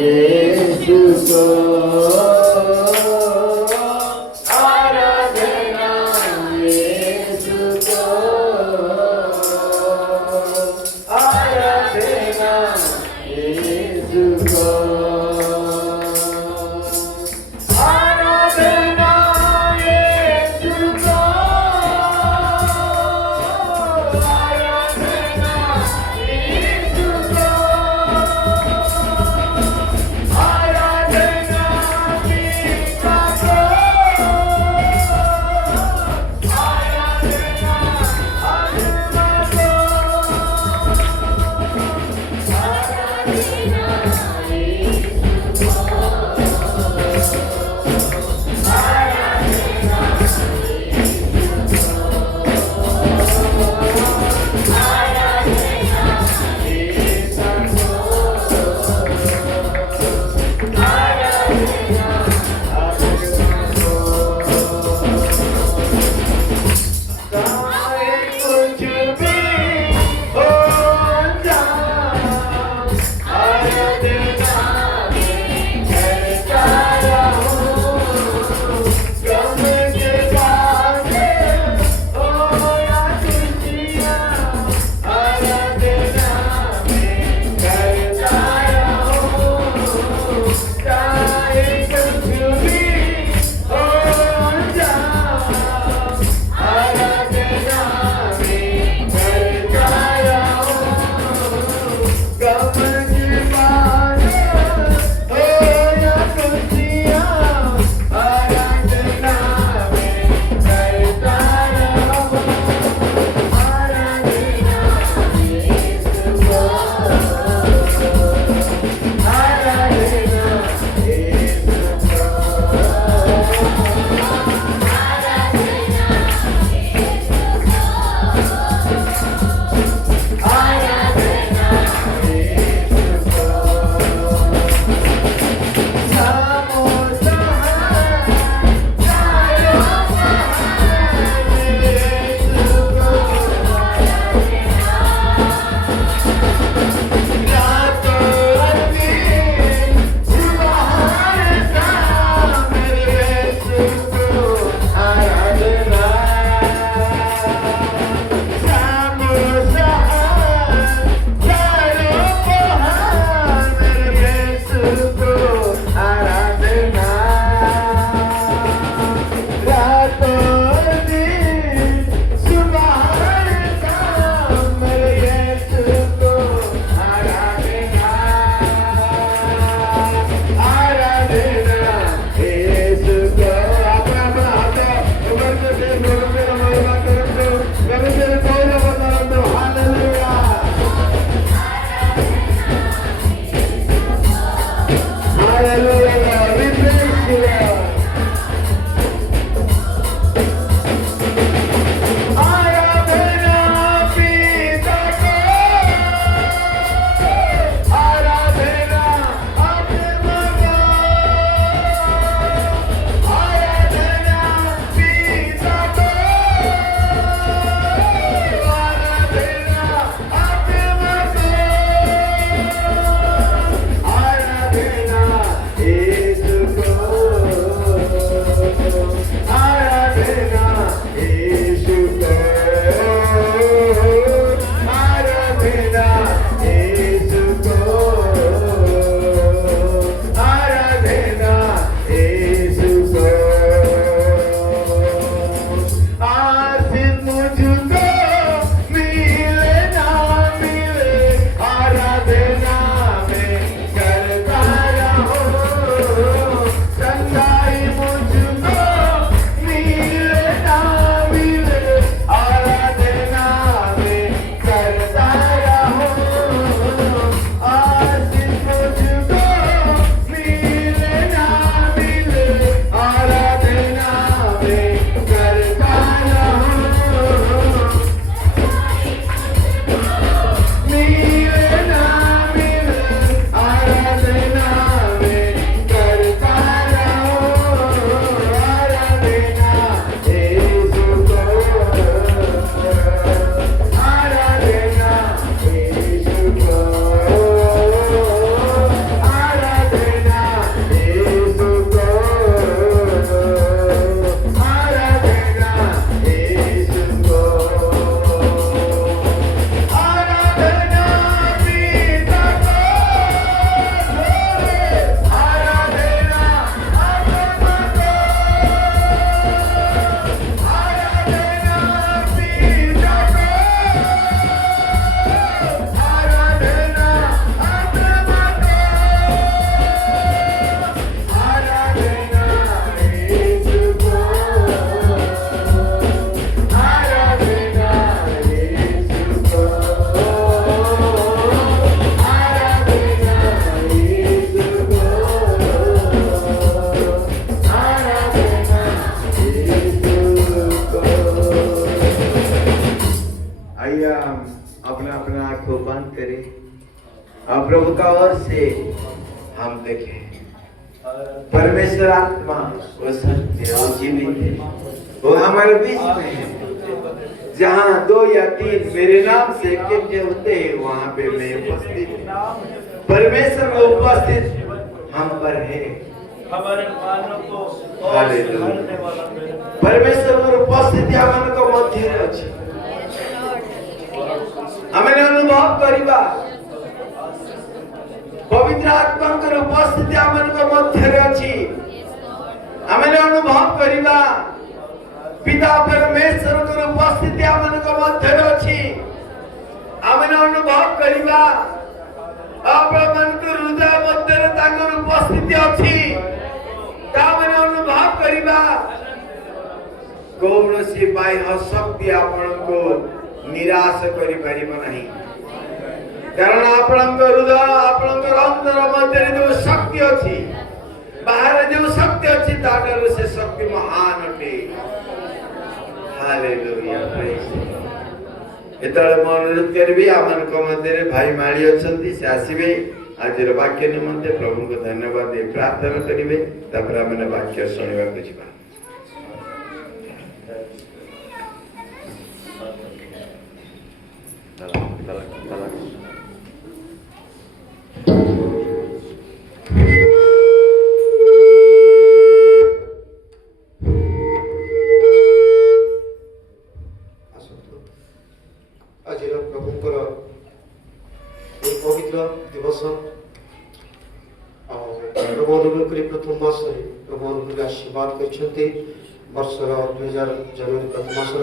यीशु को आराधना यीशु को आराधना यीशु को आराधना यीशु को आराधना यीशु को आराधना गीता को आराधना आत्मा को कुछ भी हो जाए प्रभु का ओर से हम देखें परमेश्वर आत्मा वो सत्य वो जीवित है, वो हमारे बीच में है। जहाँ 2 या 3 मेरे नाम से इकट्ठे होते हैं वहाँ पे मैं उपस्थित हूँ। परमेश्वर को उपस्थित हम पर है। हमारे मानव को परमेश्वर उपस्थिति हमको मध्य अछि। हमें अनुभव करिबा पवित्र आत्मा के उपस्थिति हमको मध्य अछि। हमें अनुभव करिबा पिता परमेश्वर के उपस्थिति हमको मध्य अछि। हमें अनुभव करिबा अपन मन के हृदय मध्य तांगर उपस्थिति अछि। तामने अनुभव करिबा कौनसी बाह्य शक्ति आपनको निराश करि परिबो नहीं, कारण आपनक हृदय आपनक अंतर मध्य जो शक्ति अछि, बाहर जो शक्ति अछि ताकर से शक्ति महान अटे। Hallelujah praise. एतले मन अनुरोध करबी आपनक मध्य भाई माळी अछंती से आसीबे आज वाक्य निमंते प्रभु को धन्यवाद दे प्रार्थना करिवे तापर हमने वाक्य सुनिबा को जिबा। आज प्रभुଙ୍କର এই পবিত্র দিবস प्रभु अनुग्रह प्रथम मासरे प्रभु अनुग्रह आशीर्वाद करछन्ते वर्षर 2000 जनवरी प्रथम मासर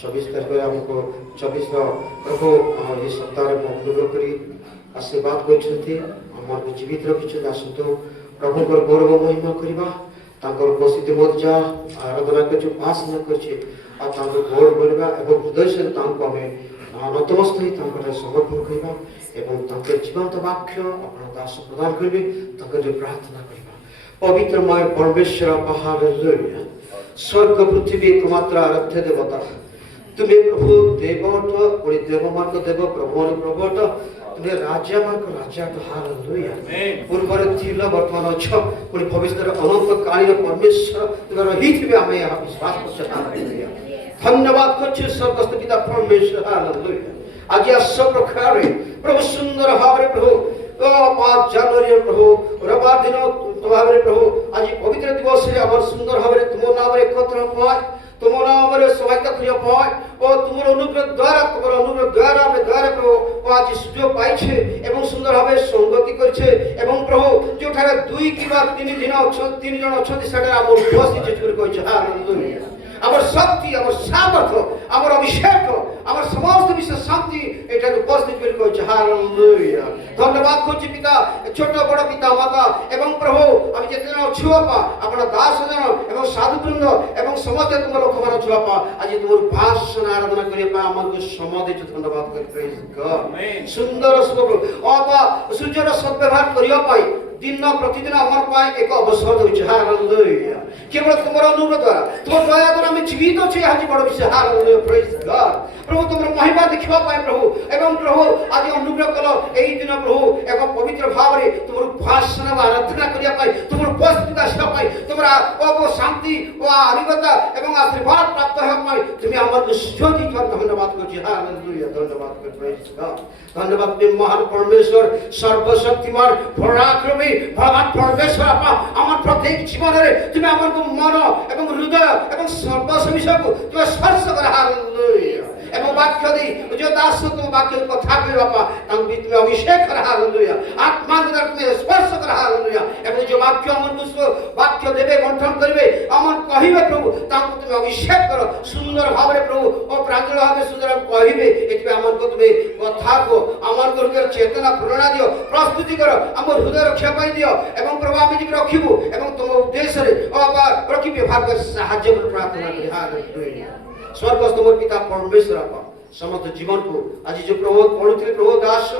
26 तारिख हमको 24 प्रभु ये सप्ताह अनुग्रह करी आशीर्वाद करछन्ते हमर जीवित रखिछन्ते। आसतो प्रभुଙ୍କର गौरव महिमा करिबा तांकर उपस्थिति मध्य आराधना के जो उपासना करछे आ तांकर गौरव करिबा एवं हृदय से तांको हमें नतमस्त होई तांकर समर्पण करिबा एवं तांकर जीवंत वाक्य अपन दास प्रदान करिबे तांकर जो प्रार्थना करिबा। पवित्रमय परमेश्वर हालेलुया। स्वर्ग पृथ्वी एकमात्र आराध्य देवता तुम्हें प्रभु देवट पुणी देवमार्ग देव प्रभु प्रभुट तुम्हें राजा मार्ग राजा हालेलुया। पूर्वर थिल वर्तमान अछ पुणी भविष्य अनंत कालीन परमेश्वर तुम रहिथिबे आमे यहाँ विश्वास करछा। धन्यवाद करछु स्वर्गस्थ पिता परमेश्वर हालेलुया। आज सब प्रकार प्रभु सुंदर भाव प्रभु 5 जनवरी प्रभु रविवार दिन भाव प्रभु आज पवित्र दिवस आम सुंदर भाव तुम नाम एकत्र पाए तुम नाम सहायता करिया पाए और तुम अनुग्रह द्वारा आम द्वारा प्रभु आज सुजोग पाइछे एवं सुंदर भाव संगति करछे एवं प्रभु जो 2 कि 3 दिन 3 जन अछंती सेटा आम उपस्थित करिछे। हालेलुया। आमर शक्ति आमर सामर्थ्य आमर अभिषेक आमर समस्त विश्व शांति एटा उपस्थित कर कहै। हालेलुया। धन्यवाद करछि पिता छोट बड़ पिता माता एवं प्रभु हम जेते छुआपा अपन दास जन एवं साधु वृंद एवं समस्त तुम लोक मान छुआपा आज तुम भाषण आराधना करिया पा हमर समय दे धन्यवाद कर प्रेज गॉड। सुंदर सब आपा सूर्यर सद्व्यवहार करिया पाई दिन प्रतिदिन आमर पाए एक अवसर होइछ। हालेलुया। केवल तुमर अनुरोध द्वारा तुम दया द्वारा हम जीवित अछि आज बड़ विषय। Hallelujah praise God. प्रभु तुमर महिमा देखिबा पाए प्रभु एवं प्रभु आज अनुग्रह कलो एई दिन प्रभु एक पवित्र भाव रे तुमर भाषण आराधना करिया पाए तुमर उपस्थिति आसिबा पाए तुमर ओ शांति ओ आरिगता एवं आशीर्वाद प्राप्त हो पाए तुम हमर स्तुति कर धन्यवाद करछि। हालेलुया। धन्यवाद कर प्रेज गॉड। धन्यवाद बे महान परमेश्वर सर्वशक्तिमान पराक्रमी भगवान परमेश्वर आपा हमर प्रत्येक जीवन रे तुम हमर मन एवं हृदय एवं सर्वस्व विषय को तुम स्पर्श कर। हालेलुया। एवं वाक्य दी जो दास तुम वाक्य कथा कहि बापा तंग भी तुम अभिषेक कर। हालेलुया। आत्मा द्वारा तुम स्पर्श कर। हालेलुया। एवं जो वाक्य हमर वाक्य देबे मंथन करिवे हमर कहिबे प्रभु तंग तुम अभिषेक कर सुंदर भाव रे प्रभु ओ प्रांजल भाव सुंदर कहिबे एतबे हमर को तुम कथा को हमर हृदय चेतना प्रेरणा दियो प्रस्तुति कर हमर हृदय रक्षा पाई दियो एवं प्रभु हम जी रखिबो एवं तुम उद्देश्य रे बाबा रखि व्यवहार कर सहाय्य प्रार्थना करि। हालेलुया। स्वर्गस्थ मोर पिता परमेश्वर आपा समस्त जीवन को आज जो प्रभु पढ़ुथिले प्रभु दास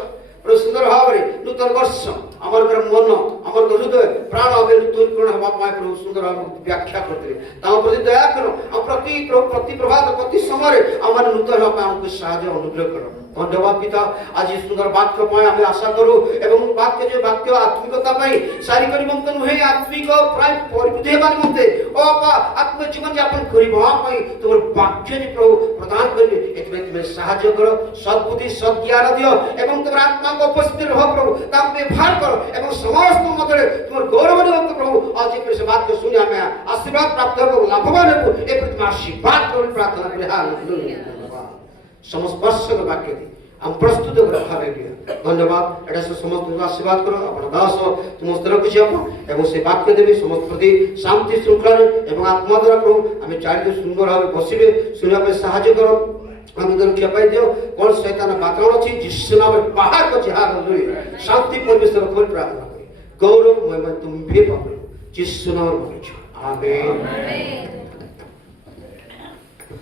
प्रभु सुंदर भाव रे नूतन वर्ष हमर मन हमर हृदय प्राण अबे नूतन करण हवा पाए प्रभु सुंदर भाव व्याख्या करथिले ता प्रति दया करो हम प्रति प्रभु प्रति प्रभात प्रति समय हमर नूतन हवा हमको सहाय्य अनुग्रह करो। ধন্যবাদ পিতা আজি সুন্দর বাক্য পাই আমি আশা করু এবং বাক্য যে বাক্য আত্মিকতা পাই শারীরিক নিমন্তে নুহে আত্মিক প্রায় পরিবৃদ্ধি হেবার নিমন্তে ও আপা আত্মজীবন যাপন করিব পাই তোমার বাক্য যে প্রভু প্রদান করিবে এতবে তুমি সাহায্য করো সদ্বুদ্ধি সজ্ঞান দিও এবং তোমার আত্মাকে উপস্থিত রহ প্রভু তাকে ব্যবহার করো এবং সমস্ত মধ্যে তোমার গৌরব নিমন্তে প্রভু আজ এই বাক্য শুনে আমি আশীর্বাদ প্রাপ্ত হব লাভবান হব এই প্রতি আশীর্বাদ করে প্রার্থনা করি হালেলুয়া সমস্পর্শক বাক্য দিয়ে আমি প্রস্তুত করে হালেলুয়া ধন্যবাদ এটা সমস্ত আশীর্বাদ করো আপনার দাস সমস্ত রক্ষিছি আপন এবং সেই বাক্য দেবে সমস্ত প্রতি শান্তি শৃঙ্খলা এবং আত্মা দ্বারা প্রভু আমি চারিদিকে সুন্দর ভাবে বসিবে শুনিবা ପାଇଁ সাহায্য করো আমি রক্ষা পাই দিও কোন শয়তান বাতাবরণ আছে যিশু নামে বাহার করছি হালেলুয়া শান্তি পরিবেশ করে প্রার্থনা করি গৌরব মহিমা তুমি ভে পাবে যিশু নামে বলছো আমেন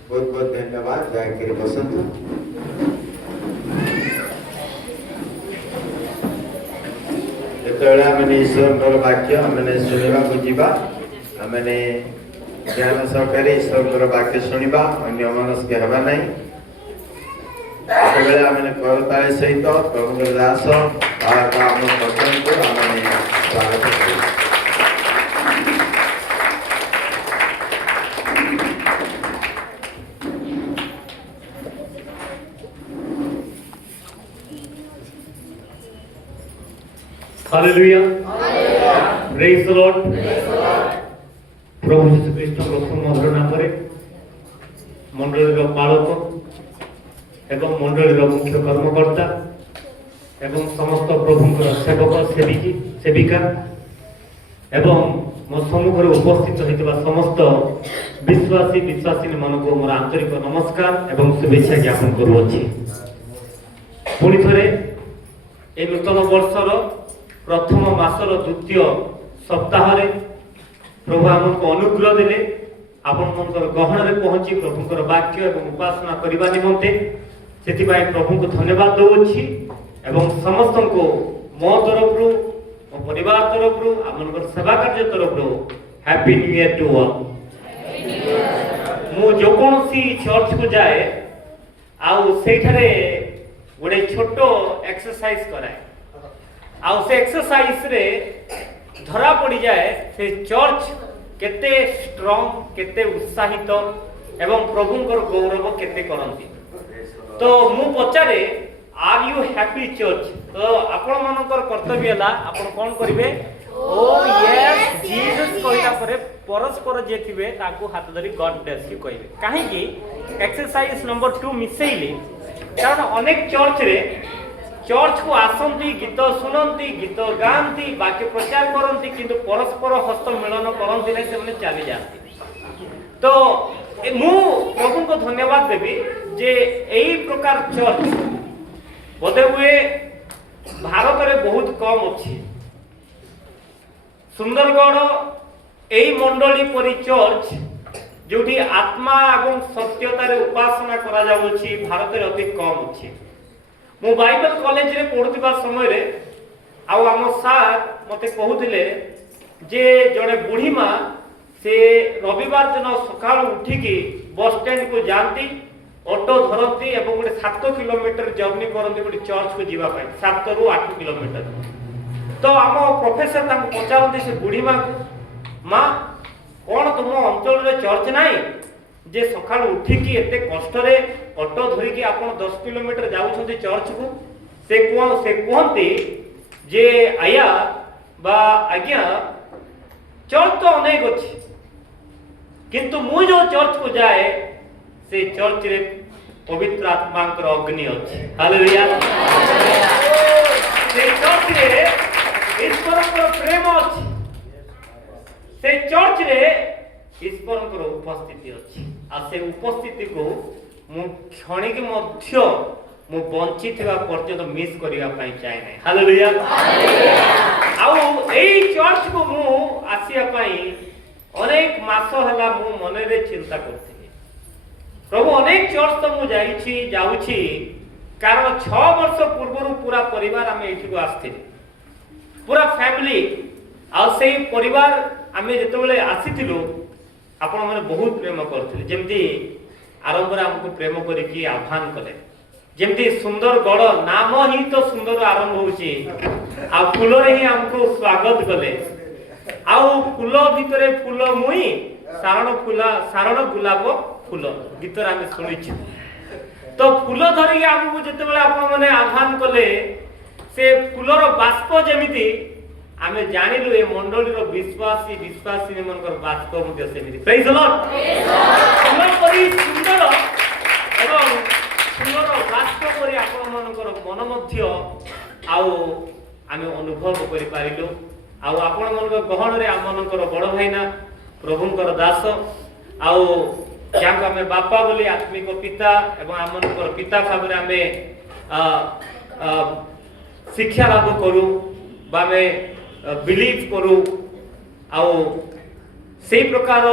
बहुत बहुत धन्यवाद दयाकरी बसंत ଯେତେବେଳେ ଆମେ ଈଶ୍ୱରଙ୍କର ବାକ୍ୟ ଆମେ ଶୁଣିବାକୁ ଯିବା ଆମେ ଜ୍ଞାନ ସହକାରେ ଈଶ୍ୱରଙ୍କର ବାକ୍ୟ ଶୁଣିବା ଅନ୍ୟ ମନସ୍କ ହେବା ନାହିଁ ସେତେବେଳେ ଆମେ କରତାଳି ସହିତ ପ୍ରଭୁଙ୍କର ଦାସ ଆମ ଭଜନକୁ ଆମେ ସ୍ୱାଗତ କରିବା Hallelujah. Praise the Lord. प्रभु यीशु ख्रीष्ट प्रभु मधुर नामरे मंडलीर पालक एवं मंडलीर मुख्य कर्मकर्ता एवं समस्त प्रभुंकर सेवक सेविका एवं मो सम्मुखर उपस्थित होइतबा समस्त विश्वासी मानको मोर आंतरिक नमस्कार एवं शुभेच्छा ज्ञापन करूअछि। पुणी थरे ए नूतन वर्षर प्रथम मासर द्वितीय सप्ताह प्रभु आमको अनुग्रह देले आपण मनकर गहन रे पहुंची प्रभुकर वाक्य एवं उपासना करबा निमंते सेति पाई प्रभु को धन्यवाद दउछि एवं समस्त को मो तरफ रु मो परिवार तरफ रु आमनकर सेवा कार्य तरफ रु happy new year to all. मु जो कोनसी चर्च को जाए आउ सेठारे गोटे छोटो एक्सरसाइज कराए आउ से एक्सरसाइज रे धरा पड़ी जाए से चर्च केते स्ट्रांग केते उत्साहित एवं प्रभुंकर गौरव केते करंती। तो मु पचारे आर यू हैप्पी चर्च तो आपण मानकर कर्तव्य ला आपण कोन करिवे ओ यस जीसस कहिला परे परस्पर जे थिबे ताकू हाथ धरी गॉड ब्लेस यू कहिवे काहे कि एक्सरसाइज नंबर 2 मिसेइले कारण अनेक चर्च रे चर्च को आसंती गीत सुनती गीत गांती बाकी प्रचार करती किंतु परस्पर हस्त मिलन करती नहीं से चली जाती। तो मु प्रभु को धन्यवाद देवी जे यही प्रकार चर्च बोधे हुए भारत में बहुत कम अच्छी सुंदरगढ़ यही मंडली परी चर्च जोटी आत्मा एवं सत्यतार उपासना करा जाउछि भारत में अति कम अच्छी। मु बाइबल कॉलेज रे पढ़ुवा समय रे आउ आम सार मते कहूतिले जे जड़े बुढ़ी माँ से रविवार दिन सकाळ उठिकी बस स्टैंड को जाती ऑटो धरती एवं गोटे 7 किलोमीटर जर्नी करती गोटे चर्च को जीवा पाई 7 रु 8 किलोमीटर। तो आम प्रोफेसर तांको पचारती से बुढ़ी माँ को माँ कौन तुम अंचल रे चर्च नाई जे सकाळ उठिकी एते कष्ट रे ऑटो धरिकी आपण 10 किलोमीटर जाउछथि चर्च को से कहते जे आया बा आज्ञा चर्च तो अनेक अच्छी किंतु मु जो चर्च को जाए से चर्च रे पवित्र आत्मांकर अग्नि अच्छी हालेलुया से चर्च रे ईश्वरंकर प्रेम अच्छी से चर्च रे ईश्वरंकर उपस्थिति अच्छी आ से उपस्थिति को मु क्षणिक मध्य मु बंची थिबा पर्यंत मिस करिया पई चाहे नै हालेलुया आउ एई चर्च को मु आसिया पई अनेक मास हला मु मने रे चिंता करथिनि प्रभु अनेक चर्च तो मु जाउछि कारण 6 वर्ष पूर्व पूरा परिवार आमे एठी को आस्थिनि पूरा फैमिली आ सेई परिवार आमे जेतेबेले आसीथिलु आपण माने बहुत प्रेम करथिले जेमति आरंभ रे हमको प्रेम करिकी आह्वान कले ଯେମିତି ସୁନ୍ଦରଗଡ଼ ନାମ ହିଁ ତ ସୁନ୍ଦର ଆରମ୍ଭ ହଉଛି, ଆଉ ଫୁଲରେ ହିଁ ଆମକୁ ସ୍ୱାଗତ କଲେ। ଆଉ ଫୁଲ ଭିତରେ ଫୁଲ ମୁଇଁ ସାରଣ ଗୁଲାବ ଫୁଲ ଗୀତରେ ଆମେ ଶୁଣିଛୁ। ତ ଫୁଲ ଧରିକି ଆମକୁ ଯେତେବେଳେ ଆପଣ ମାନେ ଆହ୍ୱାନ କଲେ, ସେ ଫୁଲର ବାଷ୍ପ ଯେମିତି ଆମେ ଜାଣିଲୁ ଏ ମଣ୍ଡଳୀର ବିଶ୍ୱାସୀ ମାନଙ୍କର ବାଷ୍ପ ମଧ୍ୟ ସେମିତି। ପ୍ରେଜ୍ ଦ ଲର୍ଡ। ଫୁଲ ପରି ସୁନ୍ଦର ଏବଂ ଫୁଲର ବାଷ୍ପ କରି ଆପଣ ମାନଙ୍କର ମନ ମଧ୍ୟ ଆଉ ଆମେ ଅନୁଭବ କରିପାରିଲୁ। ଆଉ ଆପଣ ମାନଙ୍କ ଗହଣରେ ଆମ ମାନଙ୍କର ବଡ଼ ଭାଇନା ପ୍ରଭୁଙ୍କର ଦାସ, ଆଉ ଯାହାକୁ ଆମେ ବାପା ବୋଲି ଆତ୍ମିକ ପିତା ଏବଂ ଆମ ମାନଙ୍କର ପିତା ଭାବରେ ଆମେ ଶିକ୍ଷା ଲାଭ କରୁ ବା ଆମେ ବିଲିଭ୍ କରୁ। ଆଉ ସେଇ ପ୍ରକାର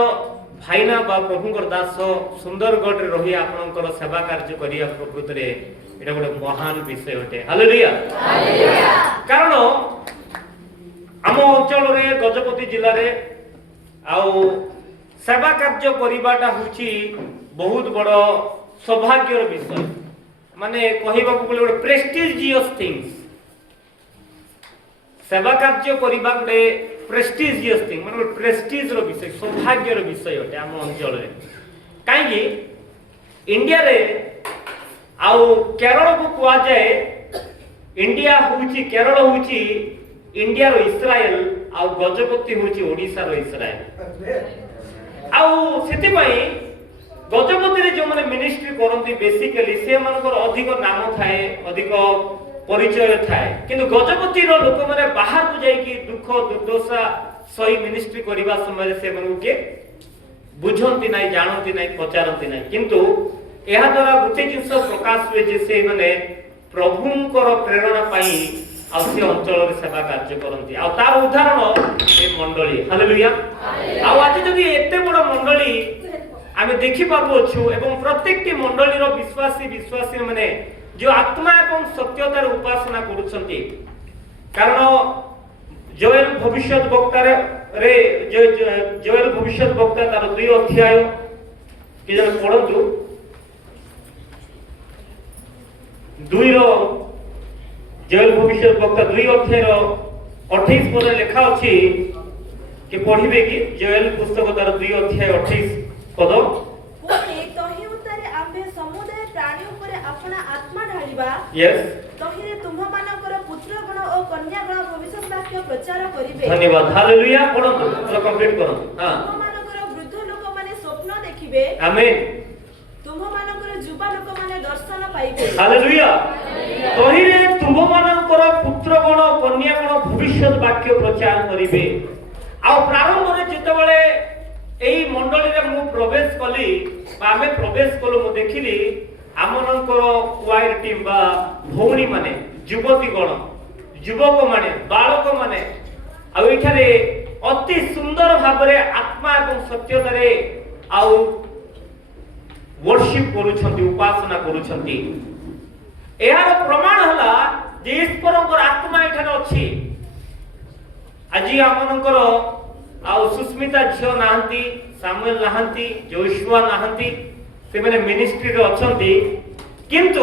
ଭାଇନା ବା ପ୍ରଭୁଙ୍କର ଦାସ ସୁନ୍ଦରଗଡ଼ରେ ରହି ଆପଣଙ୍କର ସେବା କାର୍ଯ୍ୟ କରିବା ପ୍ରକୃତରେ এটা ଗୋଟେ ମହାନ ବିଷୟ ଅଟେ। ହାଲେଲୁୟା। କାରଣ ଆମ ଅଞ୍ଚଳରେ ଗଜପତି ଜିଲ୍ଲାରେ ଆଉ ସେବା କାର୍ଯ୍ୟ କରିବାଟା ହେଉଛି ବହୁତ ବଡ଼ ସୌଭାଗ୍ୟର ବିଷୟ। ମାନେ କହିବାକୁ ଗଲେ ଗୋଟେ ପ୍ରେଷ୍ଟିଜିୟସ୍ ଥିଙ୍ଗସ୍। सेवा कार्य करबा गोटे प्रेस्टिजियस थिंग, मतलब प्रेस्टिजर विषय, सौभाग्यर विषय अटे आम अंचल रे। काई इंडिया रे आउ केरल को कुआ जाए, इंडिया होउची केरल होउची इंडिया रो इस्राएल, आउ गजपति होउची ओडिसा रो इस्राएल। आउ सेति पई गजपति रे जो माने मिनिस्ट्री करंती बेसिकली से मानकर अधिक नाम थाए, अधिक परिचय थाए, किंतु गजपति रो लोक माने बाहर को जाई कि दुख दुर्दशा सही मिनिस्ट्री करिबा समय से मन के बुझंती नाही, जानंती नाही, पचारंती नाही। किंतु एहा द्वारा गुटे जिंस प्रकाश हुए जे से माने प्रभुंकर प्रेरणा पाई आ से अंचल रे सेवा कार्य करंती। आ तार उदाहरण ए मंडली। हालेलुया। आ आज जदी एते बड़ मंडली आमे देखि पाबो छु एवं प्रत्येकटी मंडली रो विश्वासी माने जो आत्मा एवं सत्यतार उपासना करुछंती। कारण जोएल भविष्यत वक्ता रे जोएल भविष्यत वक्ता तार 2 अध्याय कि जन पढंतु 2 रो जोएल भविष्यत वक्ता 2 अध्याय रो 28 पद लेखा अछि कि पढिबे कि जोएल पुस्तक तार 2 अध्याय 28 पद यस तहिरे तुम्हमानकर पुत्रगण ओ कन्यागण भविष्यत वाक्य प्रचार करिवे। धन्यवाद। हालेलुया। पढंतु तो कंप्लीट करंतु। हां, तुम्हमानकर वृद्ध लोक माने स्वप्न देखिबे। आमेन। तुम्हमानकर युवा लोक माने दर्शन पाइबे। हालेलुया। तहिरे तुम्हमानकर पुत्रगण कन्यागण भविष्यत वाक्य प्रचार करिवे। आ प्रारंभ रे जेतबेले एई मंडली रे मु प्रवेश कली बा आमे प्रवेश कलो, मु देखिली आमनकर क्वायर टीम बा भौणी माने, युवती गण, युवक माने, बालक माने आ एठारे अति सुंदर भाबरे आत्मा एवं सत्यता रे आ वर्शिप करूछंती, उपासना करूछंती। एहार प्रमाण हला जे ईश्वरंकर आत्मा एठारे अछि। आजि आमनकर आ सुस्मिता झियो नाहंती, सामुएल नाहंती, जोशुआ नाहंती, से माने मिनिस्ट्री रे अछंती, किंतु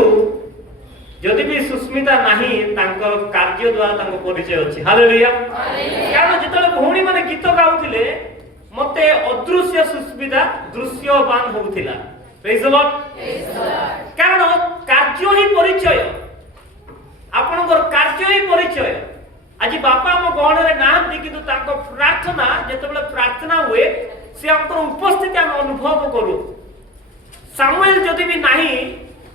जदि भी सुस्मिता नाही तांकर कार्य द्वारा तांको परिचय अछि। हालेलुया। कारण जेतले भौणी माने गीत गाउथिले मते अदृश्य सुस्मिता दृश्यवान होउथिला। Praise the Lord. कारण कार्य ही परिचय, आपनकर कार्य ही परिचय। आज बापा हम गहण रे नाहंती, किंतु तांको प्रार्थना जेतबेले प्रार्थना हुए से हमकर उपस्थिति हम अनुभव करू। सामुएल जदि भी नाही,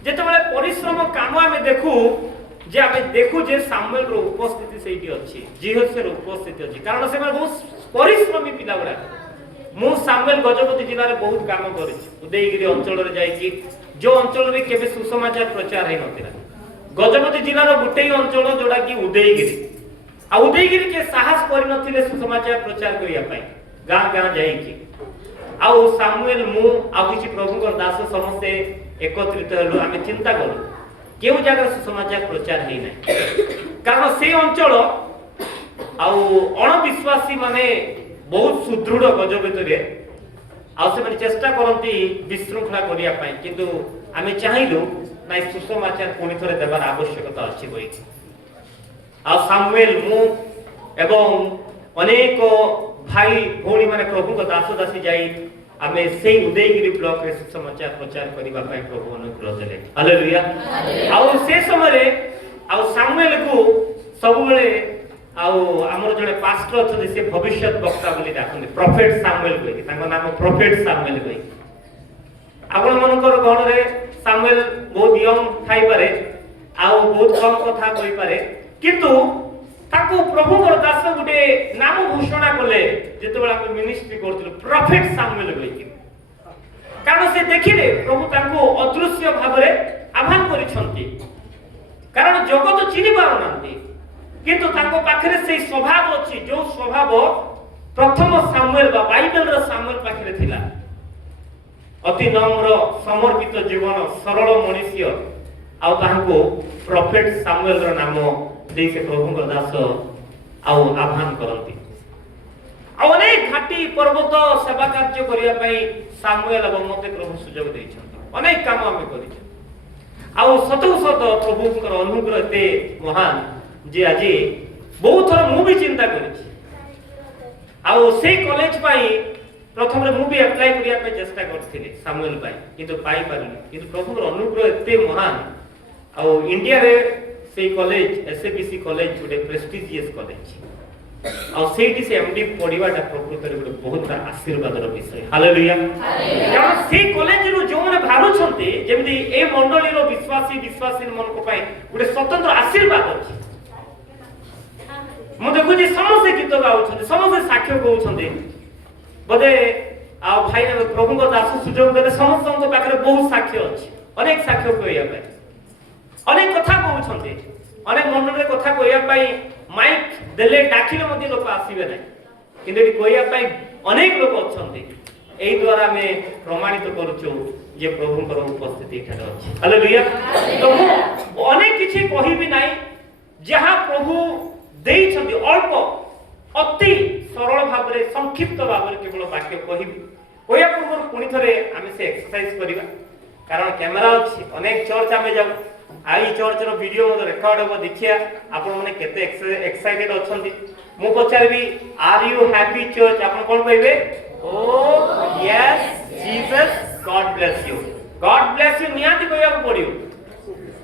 जेतबेले परिश्रम काम आमे देखू जे सामुएल रो उपस्थिति सेठी अछि, जिहोशे रो उपस्थिति अछि। कारण से बहुत परिश्रमी पिला बडा। मु सामुएल गजपति जिल्ला रे बहुत काम करिछि। उदयगिरी अंचल रे जाई कि जो अंचल रे केबे सुसमाचार प्रचार हे नथिला। गजपति जिल्ला रो गुटे अंचल जोडा कि उदयगिरी। आ उदयगिरी के साहस करि नथिले सुसमाचार प्रचार करिया पई गां गां जाई कि। आउ सामुएल मु आ किछि प्रभुकर दास समस्ते एकत्रित हलु। आमे चिंता करू केउ जगह सुसमाचार प्रचार हेइ नै, कारण से अंचल आउ अणविश्वासी माने बहुत सुदृढ़ गजपति रे। आउ से माने चेष्टा करंती विशृंखला करिया पई, किंतु आमे चाहिलु ନାଇଁ ସୁସମାଚାର ପୁଣି ଥରେ ଦେବାର ଆବଶ୍ୟକତା ଅଛି କହିକି। ଆଉ ସାମୁଏଲ, ମୁଁ ଏବଂ ଅନେକ ଭାଇ ଭଉଣୀ ମାନେ ପ୍ରଭୁଙ୍କ ଦାସ ଦାସୀ ଯାଇ ଆମେ ସେଇ ଉଦୟଗିରି ବ୍ଲକରେ ସୁସମାଚାର ପ୍ରଚାର କରିବା ପାଇଁ ପ୍ରଭୁ ଅନୁଗ୍ରହ ଦେଲେ। ହାଲେଲୁୟା। ଆଉ ସେ ସମୟରେ ଆଉ ସାମୁଏଲକୁ ସବୁବେଳେ ଆଉ ଆମର ଜଣେ ପାଷ୍ଟର ଅଛନ୍ତି, ସେ ଭବିଷ୍ୟତ ବକ୍ତା ବୋଲି ଡାକନ୍ତି, ପ୍ରଫେଟ ସାମୁଏଲ କହିକି। ତାଙ୍କ ନାମ ପ୍ରଫେଟ ସାମୁଏଲ କହିକି। ଆପଣ ମାନଙ୍କର ଗଣରେ ସାମୁଏଲ ବହୁତ ୟଙ୍ଗ ଥାଇପାରେ, ଆଉ ବହୁତ କମ କଥା କହିପାରେ, କିନ୍ତୁ ତାକୁ ପ୍ରଭୁଙ୍କର ଦାସ ଗୋଟେ ନାମ ଘୋଷଣା କଲେ ଯେତେବେଳେ ଆମେ ମିନିଷ୍ଟ୍ରି କରୁଥିଲୁ, ପ୍ରଫେଟ ସାମୁଏଲ କହିକି। କାରଣ ସେ ଦେଖିଲେ ପ୍ରଭୁ ତାଙ୍କୁ ଅଦୃଶ୍ୟ ଭାବରେ ଆହ୍ୱାନ କରିଛନ୍ତି। କାରଣ ଜଗତ ଚିହ୍ନି ପାରୁନାହାନ୍ତି, କିନ୍ତୁ ତାଙ୍କ ପାଖରେ ସେଇ ସ୍ୱଭାବ ଅଛି, ଯୋଉ ସ୍ୱଭାବ ପ୍ରଥମ ସାମୁଏଲ ବା ବାଇବେଲର ସାମୁଏଲ ପାଖରେ ଥିଲା। ଅତି ନମ୍ର, ସମର୍ପିତ ଜୀବନ, ସରଳ ମଣିଷ, ଆଉ ତାହାକୁ ପ୍ରଫେଟ ସାମୁଏଲର ନାମ ଦେଇ ସେ ପ୍ରଭୁଙ୍କ ଦାସ ଆଉ ଆହ୍ୱାନ କରନ୍ତି। ଆଉ ଅନେକ ଘାଟି ପର୍ବତ ସେବା କାର୍ଯ୍ୟ କରିବା ପାଇଁ ସାମୁଏଲ ଏବଂ ମତେ ପ୍ରଭୁ ସୁଯୋଗ ଦେଇଛନ୍ତି। ଅନେକ କାମ ଆମେ କରିଛୁ। ଆଉ ସତକୁ ସତ ପ୍ରଭୁଙ୍କର ଅନୁଗ୍ରହ ଏତେ ମହାନ ଯେ ଆଜି ବହୁତ ଥର ମୁଁ ବି ଚିନ୍ତା କରିଛି। ଆଉ ସେଇ କଲେଜ ପାଇଁ ପ୍ରଥମରେ ମୁଁ ବି ଆପ୍ଲାଏ କରିବା ପାଇଁ ଚେଷ୍ଟା କରିଥିଲି ସାମୁଏଲ ପାଇଁ, କିନ୍ତୁ ପାଇପାରିଲି। କିନ୍ତୁ ପ୍ରଭୁଙ୍କର ଅନୁଗ୍ରହ ଏତେ ମହାନ। ଆଉ ଇଣ୍ଡିଆରେ ସେଇ କଲେଜ ଏସଏବିସି କଲେଜ ଗୋଟେ ପ୍ରେଷ୍ଟିଜିୟସ୍ କଲେଜ, ଆଉ ସେଇଠି ସେ ଏମଡି ପଢିବାଟା ପ୍ରକୃତରେ ଗୋଟେ ବହୁତ ଆଶୀର୍ବାଦର ବିଷୟ। ହାଲେଲୁୟା। କାରଣ ସେଇ କଲେଜରୁ ଯୋଉମାନେ ବାହାରୁଛନ୍ତି, ଯେମିତି ଏ ମଣ୍ଡଳୀର ବିଶ୍ୱାସୀ ମାନଙ୍କ ପାଇଁ ଗୋଟେ ସ୍ୱତନ୍ତ୍ର ଆଶୀର୍ବାଦ ଅଛି। ମୁଁ ଦେଖୁଛି ସମସ୍ତେ ଗୀତ ଗାଉଛନ୍ତି, ସମସ୍ତେ ସାକ୍ଷ୍ୟ କହୁଛନ୍ତି। ବୋଧେ ଆଉ ଭାଇ ପ୍ରଭୁଙ୍କ ଦାସ ସୁଯୋଗ ଦେଲେ ସମସ୍ତଙ୍କ ପାଖରେ ବହୁତ ସାକ୍ଷ୍ୟ ଅଛି, ଅନେକ ସାକ୍ଷ୍ୟ କହିବା ପାଇଁ, ଅନେକ କଥା କହୁଛନ୍ତି। ଅନେକ ମଣ୍ଡଳରେ କଥା କହିବା ପାଇଁ ମାଇକ୍ ଦେଲେ ଡାକିଲେ ମଧ୍ୟ ଲୋକ ଆସିବେ ନାହିଁ, କିନ୍ତୁ ଏଠି କହିବା ପାଇଁ ଅନେକ ଲୋକ ଅଛନ୍ତି। এই দ্বারা আমি প্রমাণিত করছু যে প্রভুଙ୍କର উপস্থিতি এখানে আছে। হালেলুয়া। তো ମୁଁ অনেক কিছু কহিবি নাই, যাহা প্রভু ଦେଇଛନ୍ତି অল্প অতি সরল ভাবে সংক্ষিপ্ত ভাবে কেবল বাক্য কহিবি। কহিয়া পূর্বରୁ পুଣି ଥରେ ଆମେ ସେ এক্সারসাইজ କରିବା, কারণ ক্যামেরা ଅଛି, অনেক চর্চ আমি যাও, আই চর্চর ভিডিও মধ্যে রেকর্ড হব, দেখিয়া আপন মানে কেতে এক্সাইটেড অছন্তি। ମୁଁ ପଚାରିବି আর ইউ হ্যাপি চর্চ, আপন কোন কইবে? ও yes Jesus God bless you. God bless you নিহাতি কইବାକୁ পড়িব,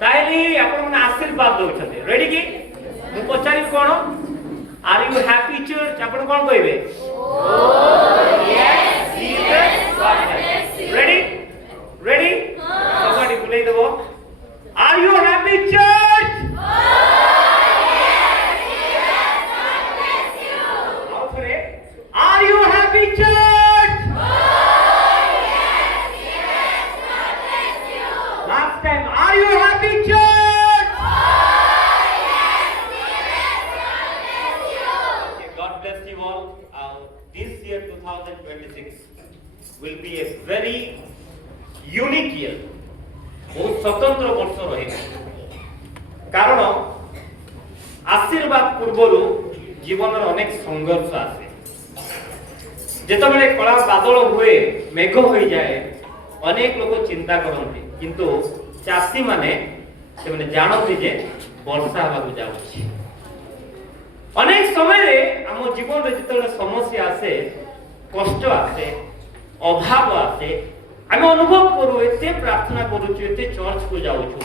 তাইলে আপন মানে আশীর্বাদ দଉଛନ୍ତି। রেডি কি? ମୁଁ ପଚାରିବି কোন আর ইউ হ্যাপি চর্চ, আপন কোন কইবে? ও yes Jesus God bless you. Ready ready সবাই বুলাই দেব। Are you happy church? Are you happy, church? Oh, yes, yes, God bless you. Last time, are you happy, church? Oh, yes, yes, God bless you. Okay, God bless you all. This year, 2026, will be a very unique year. बहुत स्वतंत्र वर्ष रहेगा, कारण आशीर्वाद पूर्वरु जीवन अनेक संघर्ष आसे। जेतबेले कला बादल हुए, मेघ हो जाए, अनेक लोग चिंता करते, किंतु चाषी माने से जानते जे वर्षा होगा जाउछि। अनेक समय रे हम जीवन रे जेतबेले समस्या आसे, कष्ट आसे, अभाव आसे, आमे अनुभव करू, एते प्रार्थना करूछु, एते चर्च को जाउछु,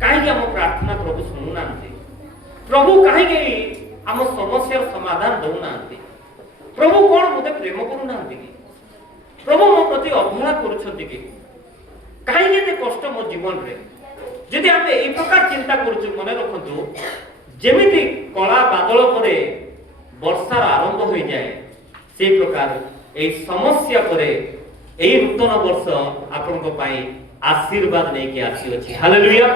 काहे कि हम प्रार्थना प्रभु सुनु नांती, प्रभु काहे कि हम समस्या समाधान दउ नांती, प्रभु कौन मते प्रेम करू नांती कि, प्रभु मो प्रति अवहेला करूछंती कि, काहे कि एते कष्ट मो जीवन रे। जदि आमे ए प्रकार चिंता करूछु, मने रखंतु जेमिति कला बादल परे वर्षा आरंभ हो जाए, से प्रकार ए समस्या परे ए नूतन वर्ष आपनको पाई आशीर्वाद नै के आसी अछि। Hallelujah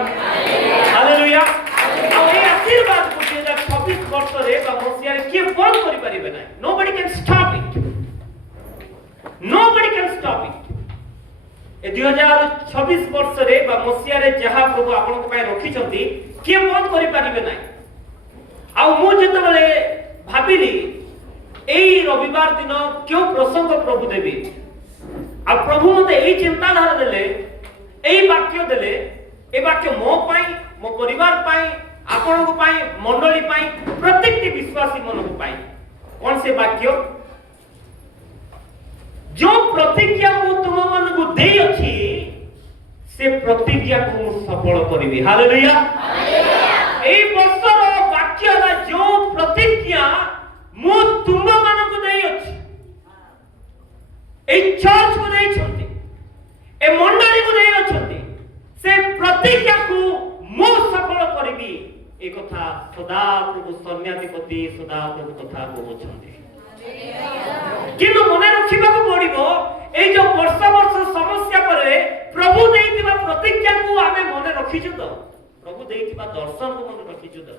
hallelujah. आ ए आशीर्वाद को 2026 वर्ष रे बा मसिया रे के बंद करि परिबे नै। Nobody can stop it. Nobody can stop it. ए 2026 वर्ष रे बा मसिया रे जहा प्रभु आपनको पाई रखि छथि, के बंद करि परिबे नै। आ मु जेतबेले भाबिली एई रविवार दिन क्यों प्रसंग प्रभु देबी, आ प्रभु मते एई चिंताधारा देले, एई वाक्य देले ए वाक्य मो पाई मो परिवार पाई आपण को पाई मंडली पाई प्रत्येक विश्वासी मन को पाई कौन से वाक्य जो प्रतिज्ञा मु तुम मन को दे अछि से प्रतिज्ञा को सफल करिवि हालेलुया ए वर्षर वाक्य ला जो प्रतिज्ञा मु तुम मन को दे अछि ए चर्च को दे छथि ए मंडली को दे छथि से प्रतिज्ञा को मु सफल करिवि ए कथा सदा प्रभु सन्यासीपति सदा प्रभु कथा कहउछथि किंतु मने रखिबा को पड़िबो ए जो वर्ष वर्ष समस्या परे प्रभु देइतिबा प्रतिज्ञा को आमे मने रखिछु तो प्रभु देइतिबा दर्शन को मने रखिछु तो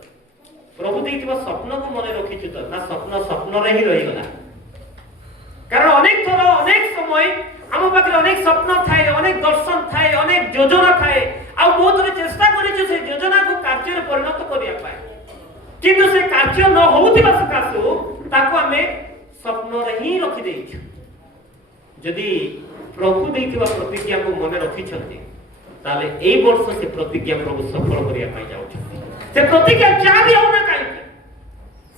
प्रभु देइतिबा स्वप्न को मने रखिछु तो ना स्वप्न रे ही रहि गला कारण अनेक थोर अनेक समय आम पाखे अनेक स्वप्न थाए अनेक दर्शन थाए अनेक योजना थाए आ बहुत चेष्टा करिछु से योजना को कार्य रे परिणत करिया पाए किंतु से कार्य न होउतिबा सकासु ताको आमे स्वप्न रे ही रखि देइछु जदि प्रभु देइतिबा प्रतिज्ञा को मने रखि छथि ताले एई वर्ष से प्रतिज्ञा प्रभु सफल करिया पाई जाउ छथि से प्रतिज्ञा जा भी होना काई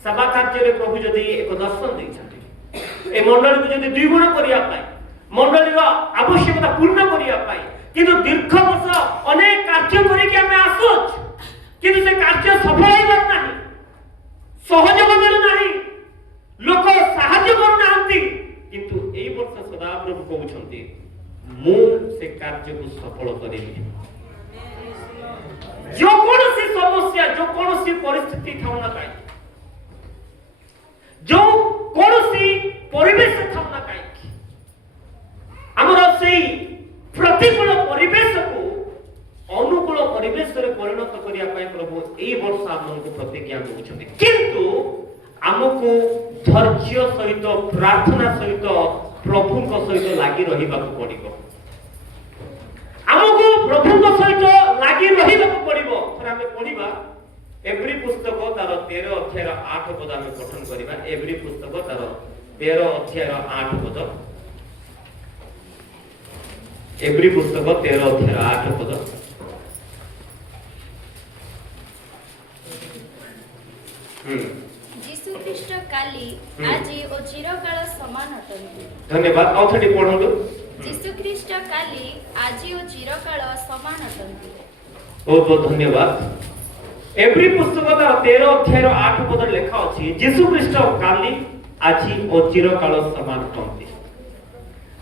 सभा कार्य रे प्रभु जदि एक दर्शन देइ छथि ए मंडली को जदि दुई गुण करिया पाई मंडली रो आवश्यकता पूर्ण करिया पाई किंतु दीर्घ वर्ष अनेक कार्य करि के हमें आसोच किंतु से कार्य सफल होइबार नाही सहयोग मिलु नाही लोक सहाय्य करू नांती किंतु एई वर्ष सदा प्रभु कहउछंती मु से कार्य को सफल करिबि जो कोनोसी समस्या जो कोनोसी परिस्थिति थाउना काई जो कोनोसी परिवेश थाउना काई हमरा सेई प्रतिकूल परिवेश को अनुकूल परिवेश रे परिणत करिया पाए प्रभु एई वर्ष हमको प्रतिज्ञा कहउछंती किंतु हमको धैर्य सहित प्रार्थना सहित प्रभु को सहित लागि रहिबा को पड़िबो हमको प्रभु को सहित लागि रहिबा को पड़िबो फिर हमें पढिबा एवरी पुस्तक तार 13 अध्याय 8 पद हमें पठन करिबा एवरी पुस्तक तार 13 अध्याय 8 पद एवरी पुस्तक 13 अध्याय 8 पद यीशु ख्रीष्ट काली आज ओ चिरकाल समान अटंती धन्यवाद औथडी पढंदु यीशु ख्रीष्ट काली आज ओ चिरकाल समान अटंती बहुत बहुत धन्यवाद एवरी पुस्तक 13 अध्याय 8 पद लेखा अछि यीशु ख्रीष्ट काली आज ओ चिरकाल समान अटंती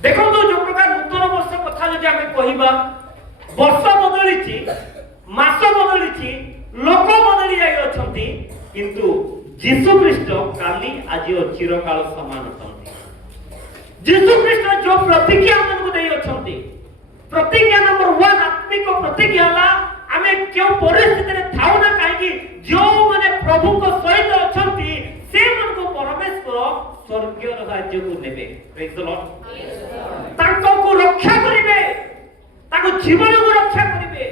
देखो तो जो प्रकार नूतन वर्ष कथा जदि हमें कहिबा वर्ष बदलिछि मास बदलिछि लोक बदली जाय अछंती किंतु यीशु ख्रीष्ट काली आज ओ चिरकाल समान अछंती यीशु ख्रीष्ट जो प्रतिज्ञा हमन को देई अछंती प्रतिज्ञा नंबर 1 आत्मिक प्रतिज्ञा ला हमें क्यों परिस्थिति रे थाउ ना काहे कि जो माने प्रभु को सहित अछंती से मन को परमेश्वर स्वर्गीय राज्य को नेबे प्रेज द लॉर्ड ताको को रक्षा करिवे ताको जीवन को रक्षा करिवे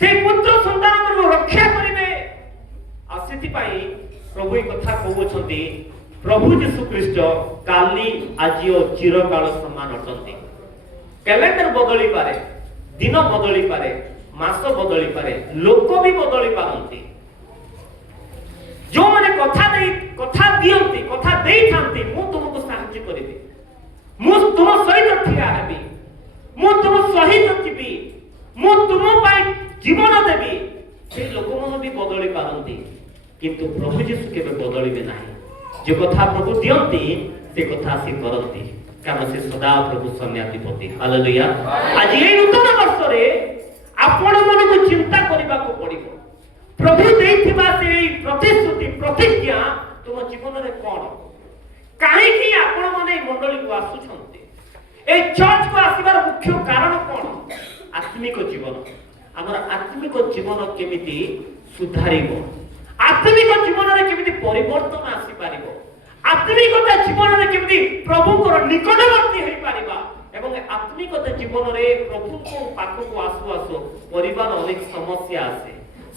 से पुत्र संतान को रक्षा करिवे आसिति पाई प्रभु एक कथा कहउछंती प्रभु यीशु ख्रीष्ट काली आज ओ चिरकाल समान अटंती कैलेंडर बदली पारे दिन बदली पारे मास बदली पारे लोक भी बदली पारंती जो माने कथा दियंती कथा देई थांती मु तुमको सहायता करिबी मु तुम सहित ठिया हेबी मु तुम सहित थिबी मु तुम पाई जीवन देबी से लोक मन भी बदली पारंती किंतु प्रभु यीशु केबे बदलिबे नाही जो कथा प्रभु दियंती से कथा से करंती कारण से सदा प्रभु सन्यासीपति हालेलुया आज ए नूतन वर्ष रे आपण मन को चिंता करबा को पड़िबो प्रभु देइथिबा से प्रतिश्रुति प्रतिज्ञा तुम जीवन रे कोन काहे कि आपण माने मंडली को आसुछंती ए चर्च को आसीबार मुख्य कारण कोन आत्मिक जीवन हमर आत्मिक जीवन केमिति सुधारिबो आत्मिक जीवन रे केमिति परिवर्तन आसी पारिबो आत्मिकता जीवन रे केमिति प्रभु को निकटवर्ती होई पारिबा एवं आत्मिकता जीवन रे प्रभु को पाख को आसु आसु परिवार अनेक समस्या आसे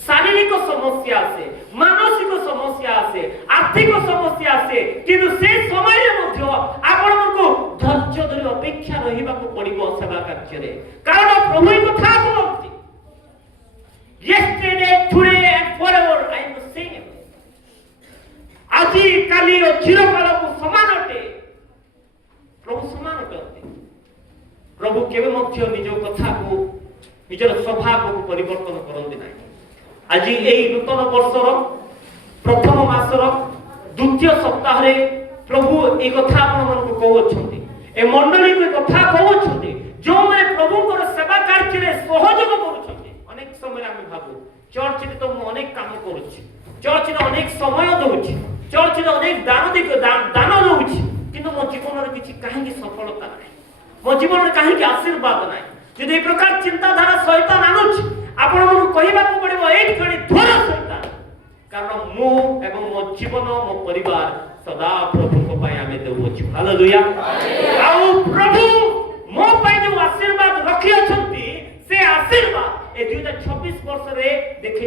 शारीरिक समस्या आसे मानसिक समस्या आसे आर्थिक समस्या आसे किंतु से समय रे मध्य आपण को धैर्य धरि अपेक्षा रहिबा को पड़िबो सेवा कार्य रे कारण प्रभु को था कहंती yesterday, today and forever I am the same. ଆଜି କାଲି ଓ ଚିରକାଳକୁ ସମାନ ଅଟେ। ପ୍ରଭୁ ସମାନ ଅଟନ୍ତି। ପ୍ରଭୁ କେବେ ମଧ୍ୟ ନିଜ କଥାକୁ ନିଜର ସ୍ୱଭାବକୁ ପରିବର୍ତ୍ତନ କରନ୍ତି ନାହିଁ। ଆଜି ଏହି ନୂତନ ବର୍ଷର ପ୍ରଥମ ମାସର ଦ୍ୱିତୀୟ ସପ୍ତାହରେ ପ୍ରଭୁ এই କଥା ଆପଣମାନଙ୍କୁ କହୁଅଛନ୍ତି। ଏ ମଣ୍ଡଳୀକୁ ଏ କଥା କହୁଅଛନ୍ତି ଯେଉଁମାନେ ପ୍ରଭୁଙ୍କର ସେବା କାର୍ଯ୍ୟରେ ସହଯୋଗ କରୁଛନ୍ତି। ଅନେକ ସମୟରେ ଆମେ ଭାବୁ ଚର୍ଚ୍ଚରେ ତ ମୁଁ ଅନେକ କାମ କରୁଛି, ଚର୍ଚ୍ଚରେ ଅନେକ ସମୟ ଦେଉଛି, ଚର୍ଚ୍ଚରେ ଅନେକ ଦାନ ଦେଉଛି, କିନ୍ତୁ ମୋ ଜୀବନରେ କିଛି କାହିଁକି ସଫଳତା ନାହିଁ, ମୋ ଜୀବନରେ କାହିଁକି ଆଶୀର୍ବାଦ ନାହିଁ। ଯଦି ଏ ପ୍ରକାର ଚିନ୍ତାଧାରା ଶୈତାନ ଆଣୁଛି ଆପଣମାନଙ୍କୁ କହିବାକୁ ପଡ଼ିବ ଏଇଠି ଖାଲି ଧର ଶୈତାନ, କାରଣ ମୁଁ ଏବଂ ମୋ ଜୀବନ ମୋ ପରିବାର ସଦା ପ୍ରଭୁଙ୍କ ପାଇଁ ଆମେ ଦେଉଅଛୁ। ହାଲେଲୁୟା। ଆଉ ପ୍ରଭୁ ମୋ ପାଇଁ ଯେଉଁ ଆଶୀର୍ବାଦ ରଖିଅଛନ୍ତି ସେ ଆଶୀର୍ବାଦ ଏ 2026 ବର୍ଷରେ ଦେଖେଇ